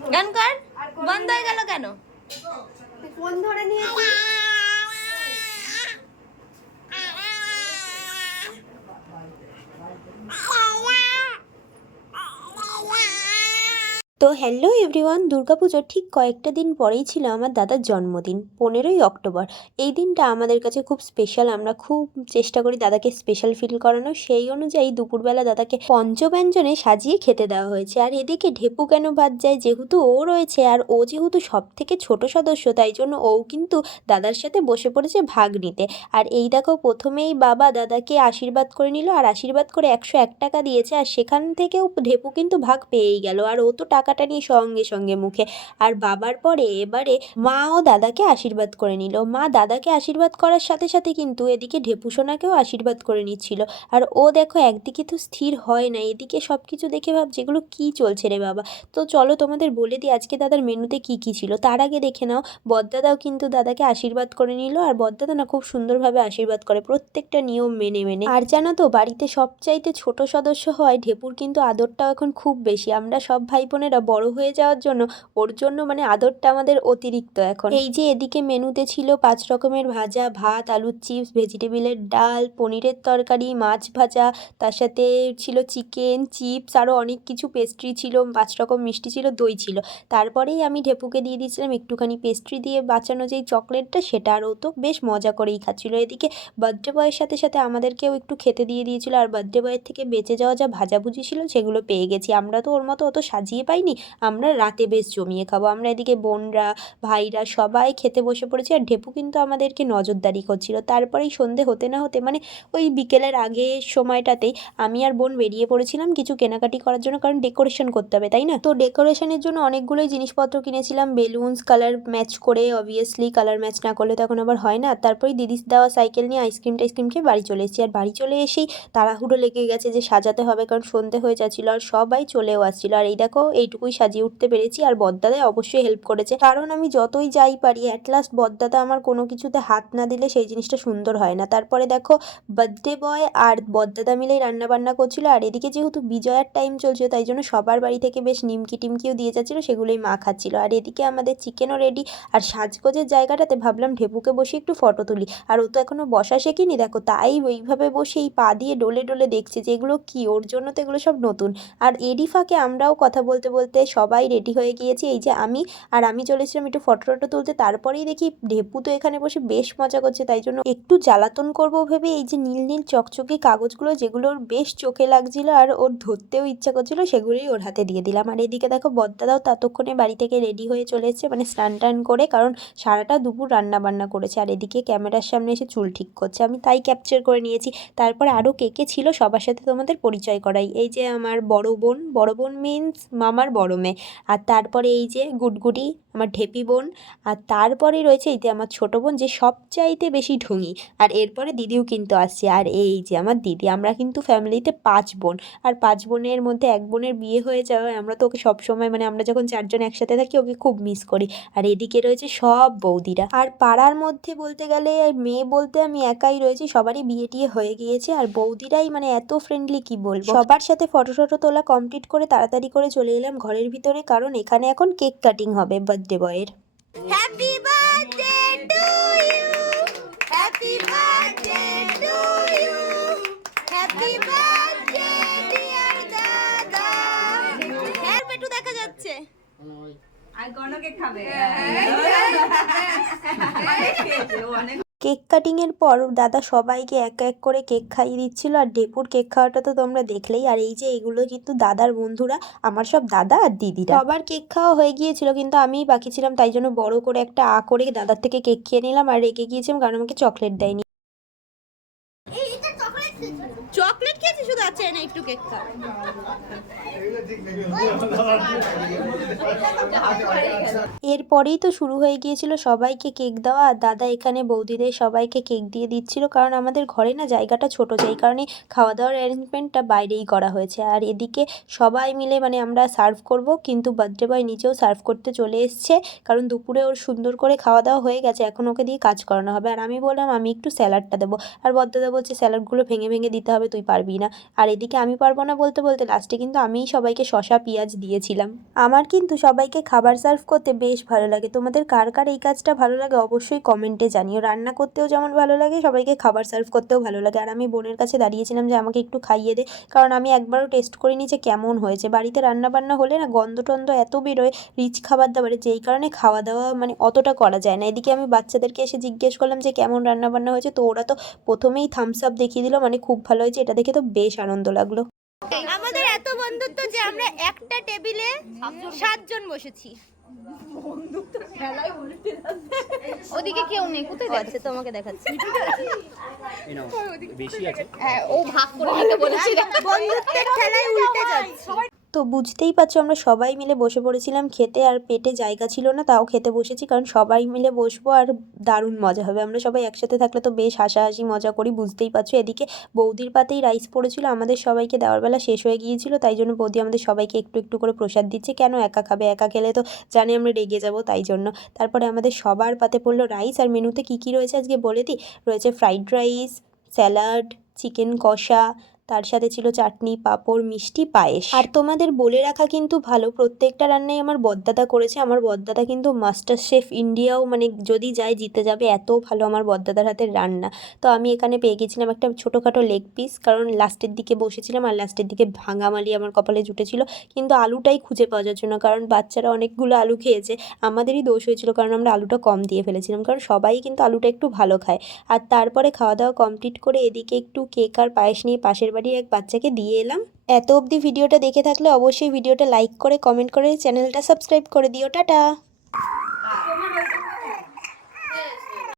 গান কর। বন্ধ হয়ে গেল কেন? ফোন ধরে নিয়েছি। তো হ্যালো এভরিওয়ান, দুর্গাপুজোর ঠিক কয়েকটা দিন পরেই ছিল আমার দাদার জন্মদিন, 15ই অক্টোবর। এই দিনটা আমাদের কাছে খুব স্পেশাল। আমরা খুব চেষ্টা করি দাদাকে স্পেশাল ফিল করানোর। সেই অনুযায়ী দুপুরবেলা দাদাকে পঞ্চব্যঞ্জনে সাজিয়ে খেতে দেওয়া হয়েছে। আর এদিকে ঢেপু কেন বাদ যায়, যেহেতু ও রয়েছে আর ও যেহেতু সব থেকে ছোট সদস্য, তাই জন্য ও কিন্তু দাদার সাথে বসে পড়েছে ভাগ নিতে। আর এই দেখো, প্রথমেই বাবা দাদাকে আশীর্বাদ করে নিল, আর আশীর্বাদ করে 101 টাকা দিয়েছে। আর সেখান থেকেও ঢেপু কিন্তু ভাগ পেয়েই গেল, আর ও তো টাকাটা নিয়ে সঙ্গে সঙ্গে মুখে। আর বাবার পরে এবারে মাও দাদাকে আশীর্বাদ করে নিল। মা দাদাকে আশীর্বাদ করার সাথে সাথে কিন্তু এদিকে ঢেপু সোনাকেও আশীর্বাদ করে নিচ্ছিল। আর ও দেখো, একদিকে তো স্থির হয় না, এদিকে সব কিছু দেখে ভাবছে এগুলো কী চলছে রে বাবা। তো চলো তোমাদের বলে দিই আজকে দাদার মেনুতে কী কী ছিল। তার আগে দেখে নাও, বড়দাদাও কিন্তু দাদাকে আশীর্বাদ করে নিল। আর বড়দাদা না খুব সুন্দরভাবে আশীর্বাদ করে, প্রত্যেকটা নিয়ম মেনে মেনে। আর জানো তো, বাড়িতে সবচাইতে ছোট সদস্য হয় ঢেপুর কিন্তু আদরটাও এখন খুব বেশি। আমরা সব ভাই বোনেরা বড় হয়ে যাওয়ার জন্য ওর জন্য মানে আদরটা আমাদের অতিরিক্ত এখন। এই যে এদিকে মেনুতে ছিল 5 রকমের ভাজা, ভাত, আলুর চিপস, ভেজিটেবিলের ডাল, পনিরের তরকারি, মাছ ভাজা, তার সাথে ছিল চিকেন, চিপস, আরও অনেক কিছু পেস্ট্রি ছিল, 5 রকম মিষ্টি ছিল, দই ছিল। তারপরেই আমি ঢেপুকে দিয়ে দিয়েছিলাম একটুখানি পেস্ট্রি দিয়ে বাঁচানো যেই চকলেটটা, সেটা। আর ও তো বেশ মজা করেই খাচ্ছিল। এদিকে বার্থডে বয়ের সাথে সাথে আমাদেরকেও একটু খেতে দিয়ে দিয়েছিল। আর বার্থডে বয়ের থেকে বেঁচে যাওয়া যা ভাজাভুজি ছিল সেগুলো পেয়ে গেছি। আমরা তো ওর মতো অত সাজিয়ে পাইনি, আমরা রাতে বেশ জমিয়ে খাবো। আমরা এদিকে বোনরা ভাইরা সবাই খেতে বসে পড়েছি। আর ঢেপু কিন্তু আমাদেরকে নজরদারি করছিল। তারপরেই সন্ধে হতে না হতে, মানে ওই বিকেলের আগে সময়টাতেই আমি আর বোন বেরিয়ে পড়েছিলাম কিছু কেনাকাটি করার জন্য, কারণ ডেকোরেশন করতে হবে, তাই না? তো ডেকোরেশনের জন্য অনেকগুলোই জিনিসপত্র কিনেছিলাম, বেলুনস কালার ম্যাচ করে। অবভিয়াসলি কালার ম্যাচ না করলে তো এখন আবার হয় না। তারপরে দিদিস দেওয়া সাইকেল নিয়ে আইসক্রিম টাইসক্রিম খেয়ে বাড়ি চলে এসেছি। আর বাড়ি চলে এসেই তাড়াহুড়ো লেগে গেছে যে সাজাতে হবে, কারণ সন্ধে হয়ে যাচ্ছিলো আর সবাই চলেও আসছিলো। আর এই দেখো, এইটুকুই সাজিয়ে উঠতে পেরেছি। আর বড়দাদাই অবশ্যই হেল্প করেছে, কারণ আমি যতই যাই পারি অ্যাট লাস্ট বড়দাদা আমার কোনো কিছুতে হাত না দিলে সেই জিনিসটা সুন্দর হয় না। তারপরে দেখো, বার্থডে বয় আর বড়দাদা মিলেই রান্নাবান্না করছিল। আর এদিকে যেহেতু বিজয়ার টাইম চলছে, তাই জন্য সবার বাড়ি থেকে বেশ নিমকি টিমকিও দিয়ে যাচ্ছিলো, সেগুলোই মা খাচ্ছিল। আর এদিকে আমাদের চিকেনও রেডি। আর সাজগোজের জায়গাটাতে ভাবলাম ঢেপুকে বসে একটু ফটো তুলি। আর ও তো এখনও বসা শেখেনি, দেখো তাই ওইভাবে বসে এই পা দিয়ে ডলে ডলে দেখছে যে এগুলো কী, ওর জন্য তো এগুলো সব নতুন। আর এরই ফাঁকে আমরাও কথা বলতে বলতে সবাই রেডি হয়ে গিয়েছি। এই যে আমি চলেছিলাম একটু ফটো টটো তুলতে। তারপরেই দেখি ঢেপু তো এখানে বসে বেশ মজা করছে, তাই জন্য একটু জ্বালাতন করবো ভেবে এই যে নীল নীল চকচকে কাগজগুলো, যেগুলো ওর বেশ চোখে লাগছিল আর ওর ধরতেও ইচ্ছা করছিল, সেগুলোই ওর হাতে দিয়ে দিলাম। আর এদিকে দেখো, বড়দাদাও ততক্ষণে বাড়ি থেকে রেডি হয়ে চলে এসেছে, মানে স্নান টান করে, কারণ সারাটা দুপুর রান্না বান্না করেছে। আর এদিকে ক্যামেরার সামনে এসে চুল ঠিক করছে, আমি তাই ক্যাপচার করে নিয়েছি। তারপরে আরও কে কে ছিল সবার সাথে তোমাদের পরিচয় করাই। এই যে আমার বড় বোন মিন্স মামার বড় মেয়ে। আর তারপরে এই যে গুডগুডি আমার ঢেপি বোন। আর তারপরেই রয়েছে এই যে আমার ছোটো বোন, যে সবচাইতে বেশি ঢুঙি। আর এরপরে দিদিও কিন্তু আসছে। আর এই যে আমার দিদি। আমরা কিন্তু ফ্যামিলিতে 5 বোন। আর 5 বোনের মধ্যে এক বোনের বিয়ে হয়ে যাওয়ায় আমরা তো ওকে সবসময়, মানে আমরা যখন 4 জন একসাথে থাকি ওকে খুব মিস করি। আর এদিকে রয়েছে সব বৌদিরা। আর পাড়ার মধ্যে বলতে গেলে মেয়ে বলতে আমি একাই রয়েছি, সবারই বিয়ে টিয়ে হয়ে গিয়েছে। আর বৌদিরাই মানে এত ফ্রেন্ডলি, কি বলবো। সবার সাথে ফটো টটো তোলা কমপ্লিট করে তাড়াতাড়ি করে চলে এলাম ঘরের ভিতরে, কারণ এখানে এখন কেক কাটিং হবে বার্থডে বয়ের। Happy birthday to you, happy birthday to you, happy birthday dear dada. হ্যাঁ, পেটু দেখা যাচ্ছে। আর গণকে খাবে। কেক কাটিংয়ের পর দাদা সবাইকে এক এক করে কেক খাইয়ে দিচ্ছিল। আর ঢেপুর কেক খাওয়াটা তো তোমরা দেখলেই। আর এই যে এগুলো কিন্তু দাদার বন্ধুরা, আমার সব দাদা আর দিদিরা। সবার কেক খাওয়া হয়ে গিয়েছিল, কিন্তু আমিই বাকি ছিলাম, তাই জন্য বড় করে একটা করে দাদার থেকে কেক খেয়ে নিলাম। আর রেখে গিয়েছিলাম কারণ আমাকে চকলেট দেয়নি। চকলেট খেয়েছি শুধু, আছে না একটু কেক খা। এরপরেই তো শুরু হয়ে গিয়েছিল সবাইকে কেক দেওয়া। আর দাদা এখানে বৌদিদের সবাইকে কেক দিয়ে দিচ্ছিল, কারণ আমাদের ঘরে না জায়গাটা ছোট, যেই কারণে খাওয়া দাওয়ার অ্যারেঞ্জমেন্টটা বাইরেই করা হয়েছে। আর এদিকে সবাই মিলে মানে আমরা সার্ভ করব, কিন্তু বার্থডে বয় নিচেও সার্ভ করতে চলে এসছে, কারণ দুপুরে ওর সুন্দর করে খাওয়া দাওয়া হয়ে গেছে, এখন ওকে দিয়ে কাজ করানো হবে। আর আমি বললাম আমি একটু স্যালাডটা দেবো। আর বড়দাদা বলছে স্যালাডগুলো ভেঙে ভেঙে দিতে হবে, তুই পারবি না। আর এদিকে আমি পারবো না বলতে বলতে লাস্টে কিন্তু আমিই সবাইকে শসা পেঁয়াজ দিয়েছিলাম। আমার কিন্তু সবাইকে খাবার সার্ভ করতে বেশ ভালো লাগে। তোমাদের কার কার এই কাজটা ভালো লাগে অবশ্যই কমেন্টে জানিও। রান্না করতেও যেমন ভালো লাগে, সবাইকে খাবার সার্ভ করতেও ভালো লাগে। আর আমি বোনের কাছে দাঁড়িয়েছিলাম যে আমাকে একটু খাইয়ে দে, কারণ আমি একবারও টেস্ট করিনি যে কেমন হয়েছে। বাড়িতে রান্না বান্না হলে না গন্ধ টন্ধ এত বেরোয় রিচ খাবার দাবারে, যেই কারণে খাওয়া দাওয়া মানে অতটা করা যায় না। এদিকে আমি বাচ্চাদেরকে এসে জিজ্ঞেস করলাম যে কেমন রান্না বান্না হয়েছে, তো ওরা তো প্রথমেই থামস আপ দেখিয়ে দিল, মানে খুব ভালো হয়েছে। এটা দেখে তো বেশ আনন্দ লাগলো। আমাদের এত বন্ধুত্ব যে আমরা একটা টেবিলে 7 জন বসেছি। ওদিকে কেউ নেই, কোথায় আচ্ছা তোমাকে দেখাচ্ছি। বেশি আছে। হ্যাঁ, ও ভাগ করে নিতে বলেছিল। বন্ধুত্বের খেলায় উল্টে যাচ্ছে। তো বুঝতেই পারছো আমরা সবাই মিলে বসে পড়েছিলাম খেতে, আর পেটে জায়গা ছিল না তাও খেতে বসেছি, কারণ সবাই মিলে বসবো আর দারুণ মজা হবে। আমরা সবাই একসাথে থাকলে তো বেশ হাসাহাসি মজা করি, বুঝতেই পারছো। এদিকে বৌদির পাতেই রাইস পড়েছিল, আমাদের সবাইকে দেওয়ার বেলা শেষ হয়ে গিয়েছিল, তাই জন্য বৌদি আমাদের সবাইকে একটু একটু করে প্রসাদ দিচ্ছে। কেন একা খাবে, একা খেলে তো জানি আমরা রেগে যাব, তাই জন্য। তারপরে আমাদের সবার পাতে পড়লো রাইস। আর মেনুতে কী কী রয়েছে আজকে বলে দিই। রয়েছে ফ্রাইড রাইস, স্যালাড, চিকেন কষা, তার সাথে ছিল চাটনি, পাঁপড়, মিষ্টি, পায়েস। আর তোমাদের বলে রাখা কিন্তু ভালো, প্রত্যেকটা রান্নাই আমার বড়দাদা করেছে। আমার বড়দাদা কিন্তু মাস্টার শেফ ইন্ডিয়াও মানে যদি যায় জিতে যাবে, এত ভালো আমার বড়দাদার হাতের রান্না। তো আমি এখানে পেয়ে গেছিলাম একটা ছোটোখাটো লেগ পিস, কারণ লাস্টের দিকে বসেছিলাম আর লাস্টের দিকে ভাঙামালি আমার কপালে জুটেছিল, কিন্তু আলুটাই খুঁজে পাওয়া যাচ্ছে না, কারণ বাচ্চারা অনেকগুলো আলু খেয়েছে। আমাদেরই দোষ হয়েছিল, কারণ আমরা আলুটা কম দিয়ে ফেলেছিলাম, কারণ সবাই কিন্তু আলুটা একটু ভালো খায়। আর তারপরে খাওয়া দাওয়া কমপ্লিট করে এদিকে একটু কেক আর পায়েস নিয়ে পাশের বাড়ির এক বাচ্চাকে দিয়ে এলাম। এত অবধি ভিডিওটা দেখে থাকলে অবশ্যই ভিডিওটা লাইক করে কমেন্ট করে চ্যানেলটা সাবস্ক্রাইব করে দিও। টাটা।